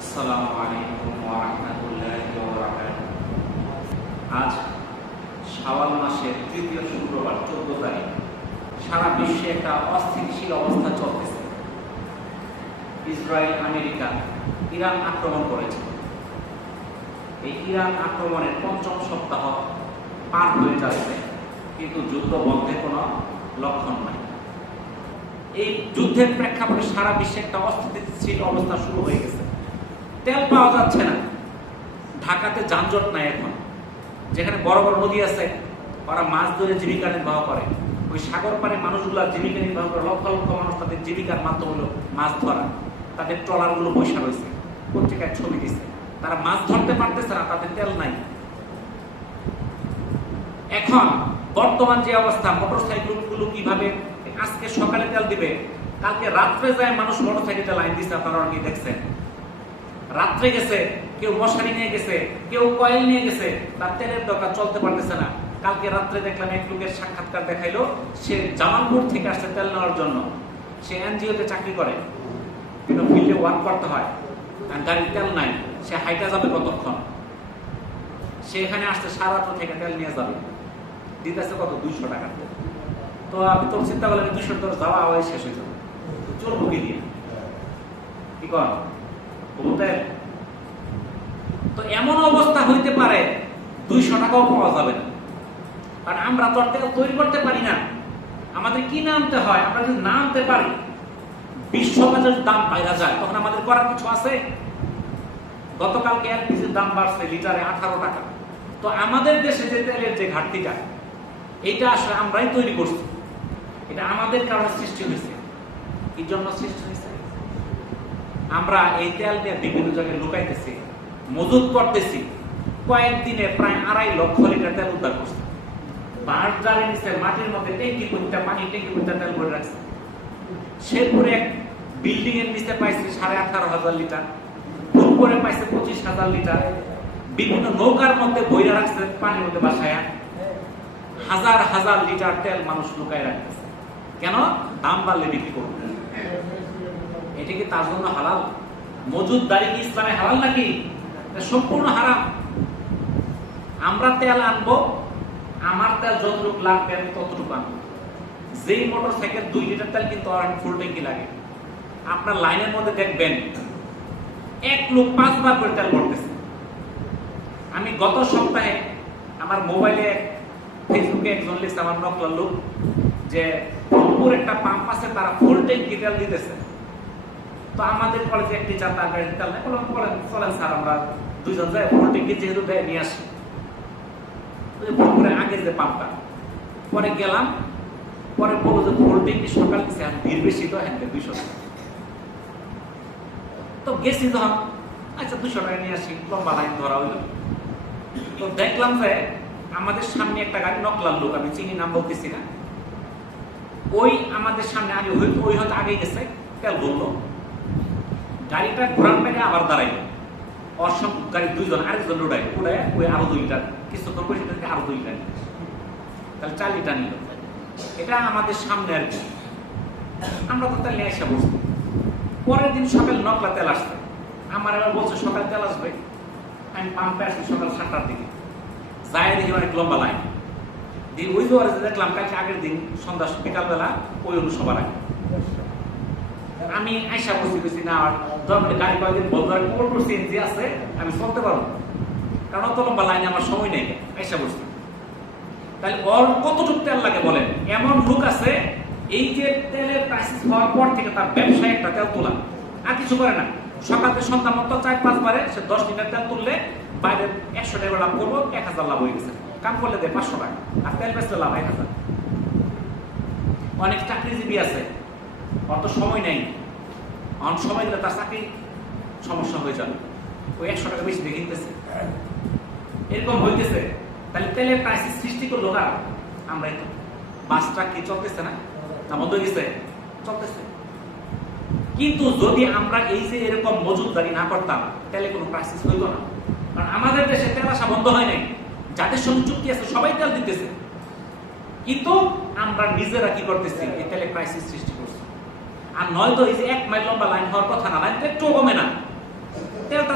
আসসালামু আলাইকুম ওয়া রাহমাতুল্লাহি ওয়া বারাকাতুহু। আজ শাওয়াল মাসের তৃতীয় শুক্রবার 14 তারিখ। সারা বিশ্বে একটা অস্থিতিশীল অবস্থা চলতেছে। ইসরায়েল, আমেরিকা ইরান আক্রমণ করেছে। এই ইরান আক্রমণের পঞ্চম সপ্তাহ পার হয়ে যাচ্ছে, কিন্তু যুদ্ধ বন্ধের কোনো লক্ষণ নাই। এই যুদ্ধের প্রেক্ষাপটে সারা বিশ্বে একটা অস্থিতিশীল অবস্থা শুরু হয়ে গেছে। তেল পাওয়া যাচ্ছে না, ঢাকাতে যানজট নাই। এখন যেখানে বড় বড় নদী আছে, ওরা মাছ ধরে জীবিকা নির্বাহ করে। ওই সাগর পাড়ে মানুষগুলা জীবিকা নির্বাহ করে। লক্ষ লক্ষ মানুষ তাদের জীবিকার মাধ্যম হলো মাছ ধরা। তাদের ট্রলারগুলো বৈশা রয়েছে, পত্রিকায় ছবি দিচ্ছে। তারা মাছ ধরতে পারতেছে না, তাদের তেল নাই। এখন বর্তমান যে অবস্থা, মোটরসাইকেলগুলো কিভাবে আজকে সকালে তেল দিবে, কালকে রাত্রে যায় মানুষ মোটরসাইকেলটা লাইন দিচ্ছে। আপনারা কি দেখছেন? রাত্রে গেছে, কেউ মশারি নিয়ে গেছে, কেউ কয়েল নিয়ে গেছে, তার তেলের দরকার, চলতে পারতেছে না। কালকে রাত্রে দেখলাম এক লোকের সাক্ষাৎকার দেখাইলো, সে জামালপুর থেকে আসছে তেল নেওয়ার জন্য। সে এনজিওতে চাকরি করে, কিন্তু ফিল্ডে ওয়ার্ক করতে হয়, গাড়ির তেল নাই। সে হাইটা যাবে কতক্ষণ? সে এখানে আসছে সারাত্র থেকে তেল নিয়ে যাবে, দিতেছে কত? 200 টাকা। তো আপনি তোর চিন্তা করলেন 200 টাকা যাওয়া আওয়াজ শেষ হয়ে যাবে, চলবো কি দিয়ে? কি কর বলতে? তো এমন অবস্থা হইতে পারে 200 টাকাও পাওয়া যাবে না, কারণ আমরা তো তেল তৈরি করতে পারি না। আমাদের কি নামতে হয়? আমরা যদি নামতে পারি, বিশ্ববাজারের দাম বাইরে যায়, তখন আমাদের করার কিছু আছে? গতকালকে এলপিজির দাম বাড়ছে লিটারে 18 টাকা। তো আমাদের দেশে যে তেলের যে ঘাটতিটা, এটা আসলে আমরাই তৈরি করছি। এটা আমাদের কারণে সৃষ্টি হয়েছে। কি জন্য সৃষ্টি হয়েছে? আমরা এই তেল দিয়ে বিভিন্ন জায়গায় লুকাইতেছি, মজুত করতেছি। কয়েকদিনে প্রায় 2.5 লক্ষ লিটার তেল উদ্ধার করছে। বাঁশ জালের নিচে মাটির মধ্যে ট্যাঙ্কি করতে, পানি ট্যাঙ্কি করতে তেল ভরে রাখছে। শেরপুরে এক বিল্ডিং এর নিচে পাইছে 18,500 লিটার, উপরে পাইছে 25,000 লিটার। বিভিন্ন নৌকার মধ্যে বইরা রাখছে, পানির মধ্যে বাসায়া হাজার হাজার লিটার তেল মানুষ লুকায় রাখতেছে। কেন? দাম বাড়লে বিক্রি করবে। এটা কি তার জন্য হালাল? মজুদদারি কি ইসলামে হালাল নাকি? সম্পূর্ণ হারাম। আমরা তেল আনবো, আমার তেল যতটুকু লাগবে আমি ততটুকু আনবো। যেই মোটর সাইকেল 2 লিটার তেল কিন্তু ফুল ট্যাঙ্কি লাগে, আপনার লাইনের মধ্যে দেখবেন এক লোক 5 বার করে তেল ভরতেছে। আমি গত সপ্তাহে আমার মোবাইলে ফেসবুকে একজন লিখছে, আমার নকলার লোক, যে রংপুর একটা পাম্প আছে, তারা ফুল ট্যাঙ্কি তেল দিতেছে। তো আমাদের কলেজে একটি চার তার গাড়ি তেল নেই, বলেন চলেন স্যার আমরা দুইজন যাই, ফুল ট্যাঙ্কি যেহেতু দেয় নিয়ে আসি। ভোরপুরে আগে যে পাম্পটা, পরে গেলাম, পরে বলবো যে ফুল ট্যাঙ্কি সকাল দিচ্ছে, ভিড় বেশি তো হ্যাঁ 200 টাকা। তো গেছি যখন, আচ্ছা 200 টাকা নিয়ে আসি, লম্বা লাইন ধরা হইল। তো দেখলাম যে আমাদের সামনে একটা গাড়ি, নকলার লোক, আমি চিনি, নাম বলতেছি না, ওই আমাদের সামনে আগে ওই হয়তো আগে গেছে, তেল বললো, গাড়িটা ঘোরার মেঘে আবার দাঁড়াইল। অসংখ্য গাড়ি, 2 জন, আরেকজন উড়ায় ওই আরো 2 লিটার, কিছুক্ষণ পরে সেটা থেকে আরো 2 লিটার, তাহলে 4 লিটার নিল। এটা আমাদের সামনে আর কি। আমরা তো তেল নিয়ে এসে বসছি। পরের দিন সকাল নকলা তেল আসছে, আমার এবার বলছে সকাল তেল আসবে। আমি পাম্পে আসছি সকাল 7টার দিকে, যাই দেখি অনেক লম্বা লাইন দিয়ে। ওই যে দেখলাম কালকে আগের দিন সন্ধ্যা বিকালবেলা ওই অনুসভার আগে আমি আইসা বসছি না, দরকারে গাড়ি কয়েকদিন বন্ধ সিএনজি আছে, আমি চলতে পারবো, কারণ অত লম্বা লাইনে আমার সময় নেই। আইসা বসছি, তাহলে ওর কতটুকু তেল লাগে বলেন? এমন লোক আছে, এই যে তেলের ক্রাইসিস হওয়ার পর থেকে তার ব্যবসায় একটা তেল তোলা, আর কিছু করে না। সকাল থেকে সন্ধ্যা মতো 4-5 বারে সে 10 লিটার তেল তুললে বাইরে 100 টাকা লাভ করবো, 1000 লাভ হয়ে গেছে। কাম করলে দেয় 500 টাকা, আর তেল বেচলে লাভ 1000। অনেক চাকরিজীবী আছে, অত সময় নেই, অনেক সময় দিলে তার চাকরি সমস্যা হয়ে যাবে, ওই 100 টাকা বেশি দিয়ে কিনতেছে, এরকম হইতেছে। তাহলে তেলের ক্রাইসিস সৃষ্টি করলো কারা? আমরাই তো। বাসটা কি চলতেছে না? বন্ধ হয়ে গেছে? চলতেছে। কিন্তু যদি আমরা এই যে এরকম মজুদদারি না করতাম, তাহলে কোনো ক্রাইসিস হইতো না। কারণ আমাদের দেশে তেল আসা বন্ধ হয় নাই, যাদের সঙ্গে চুক্তি আছে সবাই তেল দিতেছে, কিন্তু আমরা নিজেরা কি করতেছি? এই তেলে ক্রাইসিস সৃষ্টি করছি। আর নয়তো এই যে 1 মাইল লম্বা লাইন হওয়ার কথা না, লাইন তো একটু কমে না, তেল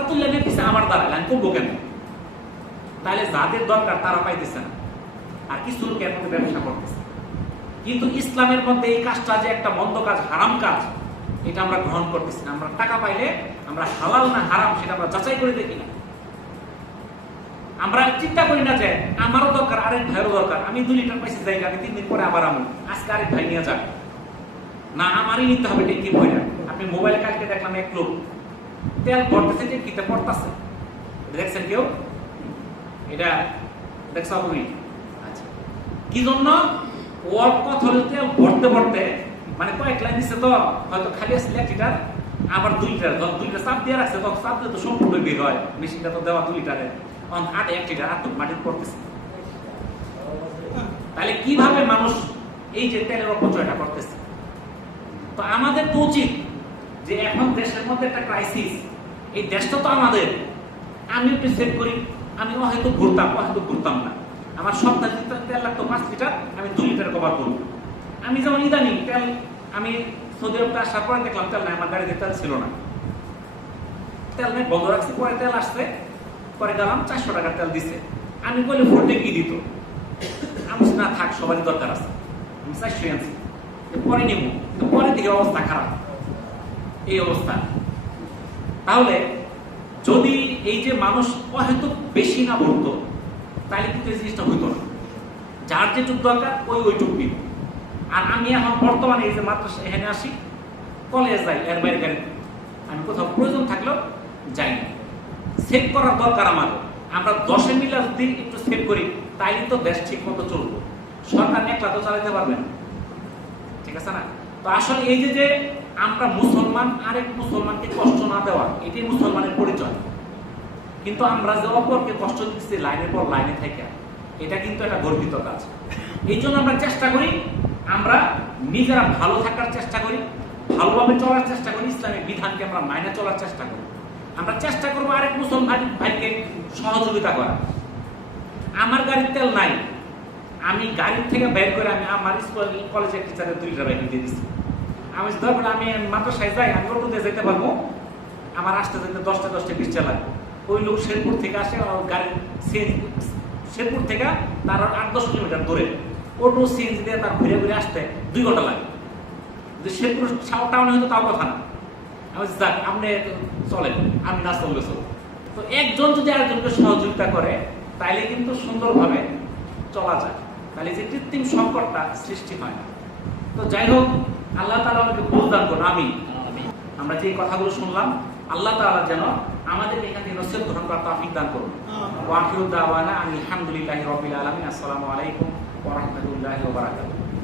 দিছে আমার দ্বারা, আমি করবো কেন? তাহলে যাদের দরকার তারা পাইতেছে না, আর কিছু লোক এর মধ্যে ব্যবসা করতেছে। কিন্তু ইসলামের মধ্যে এই কাজটা যে একটা মন্দ কাজ, হারাম কাজ, এটা আমরা গ্রহণ করতেছি না। আমরা টাকা পাইলে আমরা হালাল না হারাম সেটা আমরা যাচাই করে দেখি না। আমরা চিন্তা করি না যে আমারও দরকার, আরেক ভাইয়েরও দরকার, আমি 2 লিটার পাইছি জায়গা, আমি 3 দিন পরে আবার আমু, আজকে আরেক ভাই নিয়ে যাক না, আমারই নিতে হবে ট্যাঙ্কি ভরে। আপনি মোবাইল কালকে দেখলাম এক লোক তেল ভরতেছে, ট্যাঙ্কিতে পড়তেছে, দেখছেন কেউ? এটা দেখছ তুমি? আচ্ছা, কি জন্য? ওর কথা তেল ভরতে ভরতে মানে কয়েক লাইন দিচ্ছে, তো হয়তো খালি আসলে 1 লিটার, আবার 2 লিটার, 2 লিটার চাপ দিয়ে রাখছে, তখন চাপ দিলে তো সম্পূর্ণ বের হয়, মেশিনটা তো দেওয়া 2 লিটারের, 1 লিটার আর মাটির পড়তেছে। তাহলে কিভাবে মানুষ এই যে তেলের অপচয়টা করতেছে? তো আমাদের তো উচিত যে এখন দেশের মধ্যে একটা ক্রাইসিস, এই দেশটা তো আমাদের, আমি একটু সেভ করি, আমি হয়তো ঘুরতাম না, আমার সপ্তাহে তেল লাগতো 5 লিটার, আমি 2 লিটার কভার করবো। আমি যেমন ইদানিং তেল, আমি সৌদি আরব আসার পরে দেখলাম তেল নাই, আমার গাড়িতে তেল ছিল না, তেল নেই, বন্ধ রাখছি, পরে তেল আসছে, পরে গেলাম 400 টাকার তেল দিছে, আমি বলি ভোল্টে কি দিত, আমি না থাক, সবারই দরকার আছে, আমি 400 আনছি, পরে নেব, পরে দিকে অবস্থা খারাপ, এই অবস্থা। তাহলে যদি এই যে মানুষ হয়তো বেশি না ভরতো, তাহলে কিন্তু এই জিনিসটা হইতো না। যার যেটুক দরকার ওইটুক নিব। আর আমি এখন বর্তমানে এই যে মাত্র এখানে আসি, কলেজ যাই, এর বাইরে গাড়ি আমি কোথাও প্রয়োজন থাকলেও যাই না। সেভ করার দরকার আমার। আমরা 10 মিলে যদি একটু সেভ করি, তাইলে তো দেশ ঠিক মতো চলবো। সরকার একলা তো চালাতে পারবে না, ঠিক আছে না? তো আসলে এই যে আমরা মুসলমান, আরেক মুসলমানকে কষ্ট না দেওয়া, এটাই মুসলমানের পরিচয়। কিন্তু আমরা যে অপরকে কষ্ট দিচ্ছি লাইনের পর লাইনে থেকে, এটা কিন্তু একটা গর্বিত কাজ। এই জন্য আমরা চেষ্টা করি, আমরা নিজেরা ভালো থাকার চেষ্টা করি, ভালোভাবে চলার চেষ্টা করি, ইসলামিক বিধানকে আমরা মাইনে চলার চেষ্টা করি। আমরা চেষ্টা করবো আরেক মুসলমান ভাইকে সহযোগিতা করা। আমার গাড়ির তেল নাই, আমি গাড়ির থেকে বের করে আমি আমার স্কুল কলেজের টিচারের 2 লিটার বাইক দিয়ে দিচ্ছি। আমি ধরবেন আমি মাদ্রাসায় যাই, আমি অটো দিয়ে যেতে পারবো, আমার আসতে যেতে 10টা 20 লাগবে। ওই লোক শেরপুর থেকে আসে, গাড়ি শেরপুর থেকে তার 8-10 কিলোমিটার দূরে, অটো সিএনজি দিয়ে তার ঘুরে ঘুরে আসতে 2 ঘন্টা লাগে। যদি শেরপুর টাউনে হয়তো তাও কথা না, আমি যাক আপনি চলেন, আমি না চললে চল। তো একজন যদি আরেকজনকে সহযোগিতা করে, তাইলে কিন্তু সুন্দরভাবে চলা যায়, তাহলে যে কৃত্রিম সংকটটা সৃষ্টি হয় না। তো যাই হোক, আল্লাহ তাআলা আমাকে বুঝদান করুন। আমরা যে কথাগুলো শুনলাম, আল্লাহ তাআলা যেন আমাদের এখান থেকে নসিহত গ্রহণ করার তৌফিক দান করুন। ওয়া আখিরু দাওয়ানা আলহামদুলিল্লাহি রাব্বিল আলামিন। আসসালামু আলাইকুম ওয়া রাহমাতুল্লাহি ওয়া বারাকাতুহু।